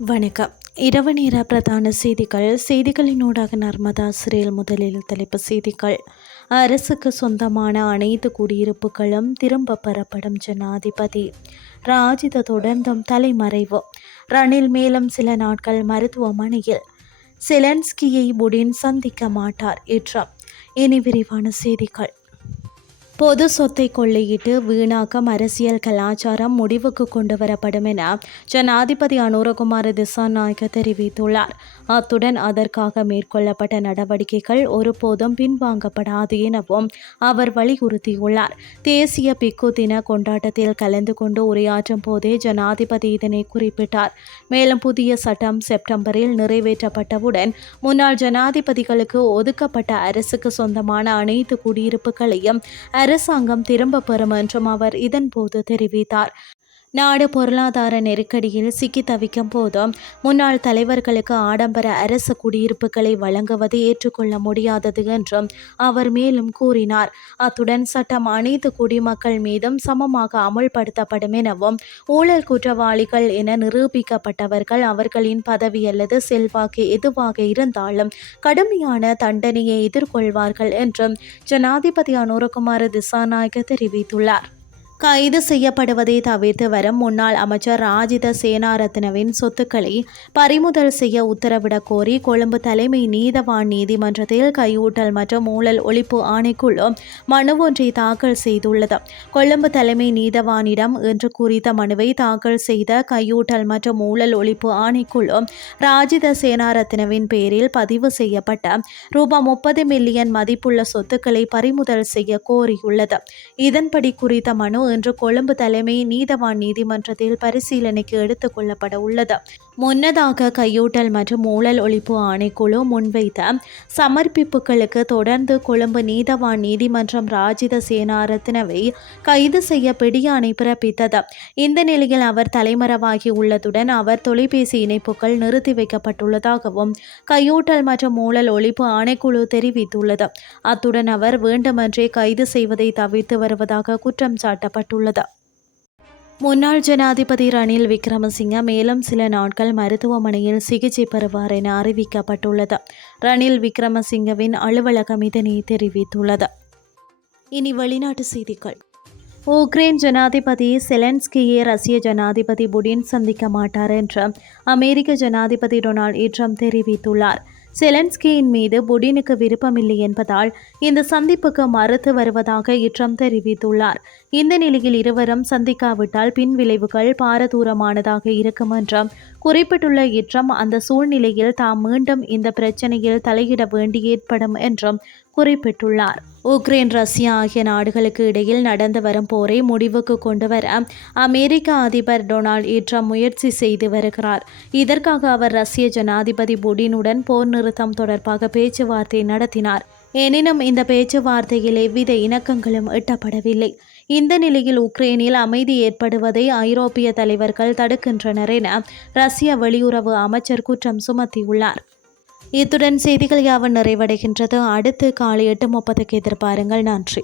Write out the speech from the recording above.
வணக்கம். இரவு நேர பிரதான செய்திகள். செய்திகளினூடாக நர்மதா சிறையில் முதலில் தலைப்பு செய்திகள். அரசுக்கு சொந்தமான அனைத்து குடியிருப்புகளும் திரும்ப பெறப்படும் ஜனாதிபதி. ராஜித தொடர்ந்தும் தலைமறைவு. ரணில் மேலும் சில நாட்கள் மருத்துவமனையில் செலன்ஸ்கியை புடின் சந்திக்க மாட்டார். ஏற்றம். இனி விரிவான செய்திகள். பொது சொத்தை கொள்ளையிட்டு வீணாக்கம் அரசியல் கலாச்சாரம் முடிவுக்கு கொண்டு வரப்படும் என ஜனாதிபதி அனுரகுமார திசாநாயக்க தெரிவித்துள்ளார். அத்துடன் அதற்காக மேற்கொள்ளப்பட்ட நடவடிக்கைகள் ஒருபோதும் பின்வாங்கப்படாது எனவும் அவர் வலியுறுத்தியுள்ளார். தேசிய பிக்கு தின கொண்டாட்டத்தில் கலந்து கொண்டு உரையாற்றும் போதே ஜனாதிபதி இதனை குறிப்பிட்டார். மேலும் புதிய சட்டம் செப்டம்பரில் நிறைவேற்றப்பட்டவுடன் முன்னாள் ஜனாதிபதிகளுக்கு ஒதுக்கப்பட்ட அரசுக்கு சொந்தமான அனைத்து குடியிருப்புகளையும் அரசாங்கம் திரும்ப பெறும் என்றும் அவர் இதன்போது தெரிவித்தார். நாடு பொருளாதார நெருக்கடியில் சிக்கி தவிக்கும் போதும் முன்னாள் தலைவர்களுக்கு ஆடம்பர அரசு குடியிருப்புகளை வழங்குவது ஏற்றுக்கொள்ள முடியாதது என்றும் அவர் மேலும் கூறினார். அத்துடன் சட்டம் அனைத்து குடிமக்கள் மீதும் சமமாக அமுல்படுத்தப்படும் எனவும் ஊழல் குற்றவாளிகள் என நிரூபிக்கப்பட்டவர்கள் அவர்களின் பதவி அல்லது செல்வாக்கு எதுவாக இருந்தாலும் கடுமையான தண்டனையை எதிர்கொள்வார்கள் என்றும் ஜனாதிபதி அனுரகுமார திசாநாயக்க தெரிவித்துள்ளார். கைது செய்யப்படுவதை தவிர்த்து வரும் முன்னாள் அமைச்சர் ராஜித சேனாரத்னவின் சொத்துக்களை பறிமுதல் செய்ய உத்தரவிடக் கோரி கொழும்பு தலைமை நீதவான் நீதிமன்றத்தில் கையூட்டல் மற்றும் ஊழல் ஒழிப்பு ஆணைக்குழு மனு ஒன்றை தாக்கல் செய்துள்ளது. கொழும்பு தலைமை நீதவானிடம் இன்று குறித்த மனுவை தாக்கல் செய்த கையூட்டல் மற்றும் ஊழல் ஒழிப்பு ஆணைக்குழு ராஜித சேனாரத்னவின் பேரில் பதிவு செய்யப்பட்ட ரூபாய் முப்பது மில்லியன் மதிப்புள்ள சொத்துக்களை பறிமுதல் செய்ய கோரியுள்ளது. இதன்படி குறித்த மனு இன்று கொழும்பு தலைமை நீதவான் நீதிமன்றத்தில் பரிசீலனைக்கு எடுத்துக் கொள்ளப்பட உள்ளது. முன்னதாக கையூட்டல் மற்றும் ஊழல் ஒழிப்பு ஆணைக்குழு முன்வைத்த சமர்ப்பிப்புகளுக்கு தொடர்ந்து கொழும்பு நீதவான் நீதிமன்றம் ராஜித சேனாரத்னவை கைது செய்ய பிடியாணை பிறப்பித்தது. இந்த நிலையில் அவர் தலைமறைவாகி உள்ளதுடன் அவர் தொலைபேசி இணைப்புகள் நிறுத்தி வைக்கப்பட்டுள்ளதாகவும் கையூட்டல் மற்றும் ஊழல் ஒழிப்பு ஆணைக்குழு தெரிவித்துள்ளது. அத்துடன் அவர் வேண்டுமென்றே கைது செய்வதை தவிர்த்து வருவதாக குற்றம் சாட்டப்பட்டுள்ளது. முன்னாள் ஜனாதிபதி ரணில் விக்ரமசிங்க மேலும் சில நாட்கள் மருத்துவமனையில் சிகிச்சை பெறுவார் என அறிவிக்கப்பட்டுள்ளது. ரணில் விக்ரமசிங்கவின் அலுவலகம் இதனை தெரிவித்துள்ளது. இனி வெளிநாட்டு செய்திகள். உக்ரைன் ஜனாதிபதி செலன்ஸ்கியை ரஷ்ய ஜனாதிபதி புடின் சந்திக்க மாட்டார் என்று அமெரிக்க ஜனாதிபதி டொனால்ட் ட்ரம்ப் தெரிவித்துள்ளார். செலன்ஸ்கியின் மீது புடினுக்கு விருப்பமில்லை என்பதால் இந்த சந்திப்புக்கு மறுத்து வருவதாக இட்ரம் தெரிவித்துள்ளார். இந்த நிலையில் இருவரும் சந்திக்காவிட்டால் பின் விளைவுகள் பாரதூரமானதாக இருக்கும் என்றும் குறிப்பிட்டுள்ள இற்றம் அந்த சூழ்நிலையில் தாம் மீண்டும் இந்த பிரச்சனையில் தலையிட வேண்டி ஏற்படும் என்றும் குறிப்பிட்டுள்ளார். உக்ரைன் ரஷ்யா ஆகிய நாடுகளுக்கு இடையில் நடந்து வரும் போரை முடிவுக்கு கொண்டு வர அமெரிக்க அதிபர் டொனால்ட் ட்ரம்ப் முயற்சி செய்து வருகிறார். இதற்காக அவர் ரஷ்ய ஜனாதிபதி புடினுடன் போர் நிறுத்தம் தொடர்பாக பேச்சுவார்த்தை நடத்தினார். எனினும் இந்த பேச்சுவார்த்தையில் எவ்வித இணக்கங்களும் எட்டப்படவில்லை. இந்த நிலையில் உக்ரைனில் அமைதி ஏற்படுவதை ஐரோப்பிய தலைவர்கள் தடுக்கின்றனர் என ரஷ்ய வெளியுறவு அமைச்சர் குற்றம் சுமத்தியுள்ளார். இத்துடன் செய்திகள் யாவும் நிறைவடைகின்றது. அடுத்து காலை எட்டு முப்பதுக்கு எதிர்பாருங்கள். நன்றி.